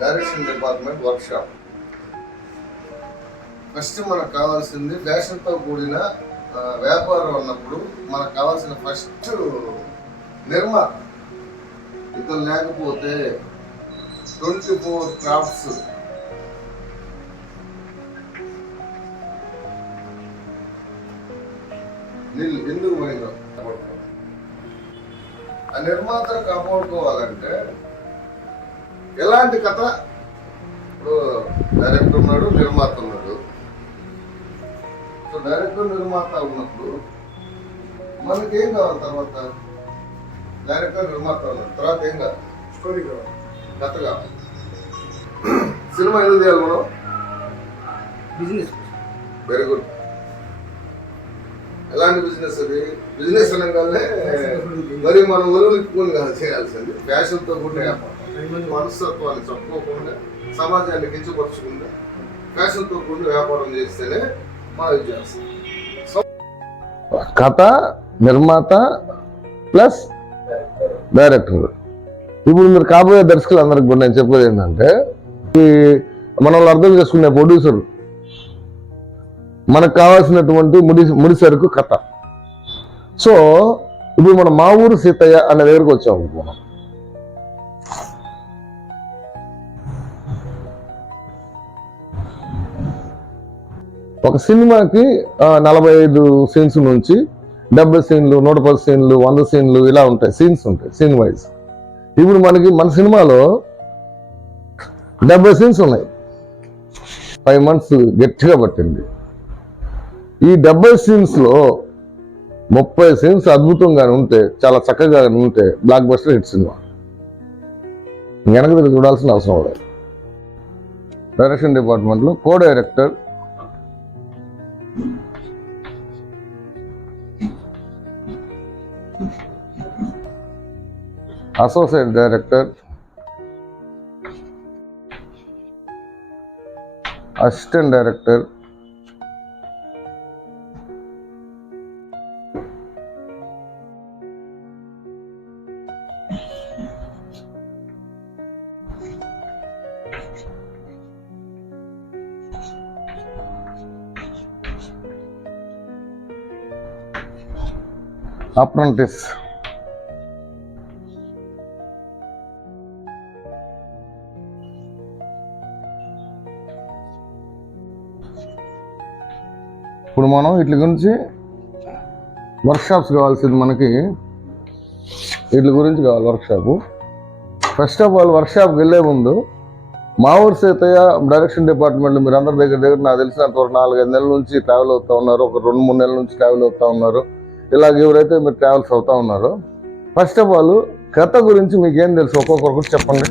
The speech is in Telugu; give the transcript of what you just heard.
Direction department workshop. ఫస్ట్ మనకు కావాల్సింది ఫ్యాషన్తో కూడిన వ్యాపారం అన్నప్పుడు మనకు కావాల్సిన ఫస్ట్ నిర్మాత. ఇతను లేకపోతే 24 క్రాఫ్ట్స్ ఎందుకు పోయిందో ఆ నిర్మాతను కాపాడుకోవాలంటే ఎలాంటి కథ. ఇప్పుడు డైరెక్టర్ ఉన్నాడు, నిర్మాత ఉన్నాడు. సో డైరెక్టర్ నిర్మాత ఉన్నప్పుడు మనకేం కావాలి? తర్వాత డైరెక్టర్ నిర్మాత ఉన్నాడు, తర్వాత ఏం కావాలి? స్టోరీ కావాలి, కథ కావాలి. సినిమా ఎందుకు చేయాలి మనం? బిజినెస్. Very good. ఎలాంటి బిజినెస్ అది? బిజినెస్ అనగానే మరి మనం ఒలుగులిప్పుకొని కాదు చేయాల్సింది, ఫ్యాషన్తో కూడిన వ్యాపారం. మనస్తత్వాన్ని చెప్పుకోకుండా, సమాజాన్ని కించపరచకుండా ఫ్యాషన్తో కూడిన వ్యాపారం చేస్తేనే మనం చేస్తాం. కథ, నిర్మాత ప్లస్ డైరెక్టర్. ఇప్పుడు మీరు కాబోయే దర్శకులు అందరికి కూడా నేను చెప్పేది ఏంటంటే, ఈ మనం అర్థం చేసుకునే ప్రొడ్యూసర్ మనకు కావాల్సినటువంటి ముడి సరుకు కథ. సో ఇప్పుడు మనం మా ఊరు సీతయ్య అనే దగ్గరకు వచ్చాము. మనం ఒక సినిమాకి 45 సీన్స్ నుంచి 70 సీన్లు, 110 సీన్లు, 100 సీన్లు ఇలా ఉంటాయి. సీన్స్ ఉంటాయి, సీన్ వైజ్. ఇప్పుడు మన సినిమాలో 70 సీన్స్ ఉన్నాయి. 5 months గట్టిగా పట్టింది. ఈ 70 సీన్స్లో 30 సీన్స్ అద్భుతంగా ఉంటే, చాలా చక్కగా ఉంటే బ్లాక్ బస్టర్ హిట్ సినిమా. వెనక తిరిగి చూడాల్సిన అవసరం లేదు. డైరెక్షన్ డిపార్ట్మెంట్లో co director, associate director, assistant director, apprentice, ఇప్పుడు మనం వీటి గురించి వర్క్షాప్స్ కావాల్సింది. మనకి వీటి గురించి కావాలి వర్క్షాపు. ఫస్ట్ ఆఫ్ ఆల్ వర్క్షాప్కి వెళ్ళే ముందు మా ఊరు సీతయ్య డైరెక్షన్ డిపార్ట్మెంట్ మీరు అందరి దగ్గర నాకు తెలిసినంత వరకు 4-5 నెలల నుంచి ట్రావెల్ అవుతూ ఉన్నారు, ఒక 2-3 నెలల నుంచి ట్రావెల్ అవుతూ ఉన్నారు. ఇలాగ ఎవరైతే మీరు ట్రావెల్స్ అవుతూ ఉన్నారో, ఫస్ట్ ఆఫ్ ఆల్ కథ గురించి మీకు ఏం తెలుసు ఒక్కొక్కరు చెప్పండి.